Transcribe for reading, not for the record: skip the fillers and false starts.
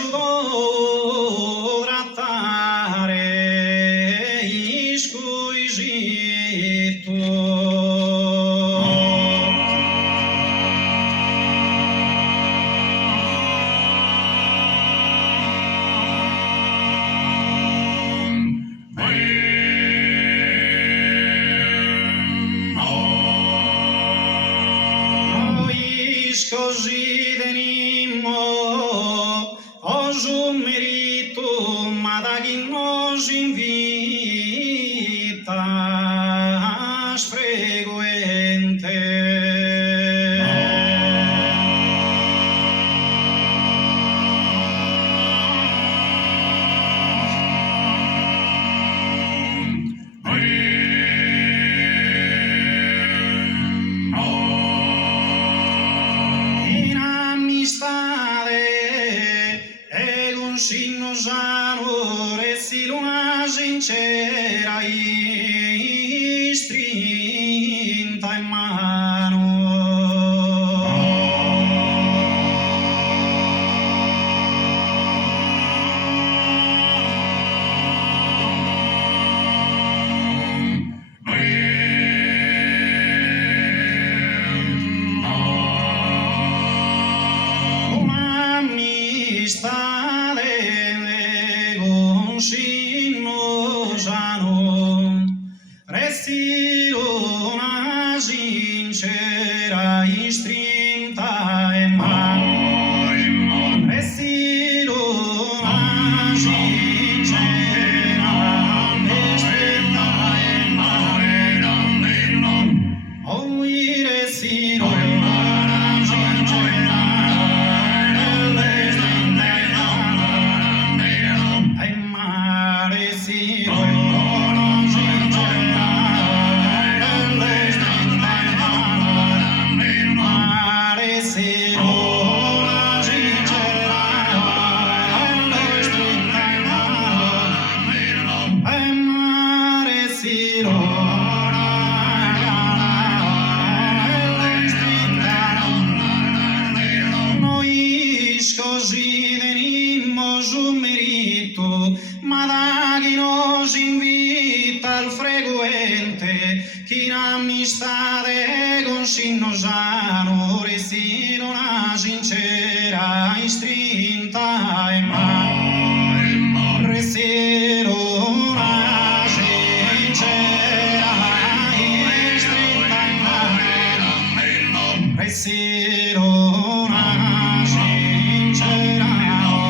asciugo trattare così venimmo, oso merito, ma da chi nos invita frequente. Si nos anoreci luna sincera e strinta in mano. Un'amistà si nos resti una sincera e strinta in mano, resti una sincera e strinta in mano, oh, resti una sincera così venimmo su merito, ma da chi nos invita al frequente, chi in amistade con si nos resti una sincera istria.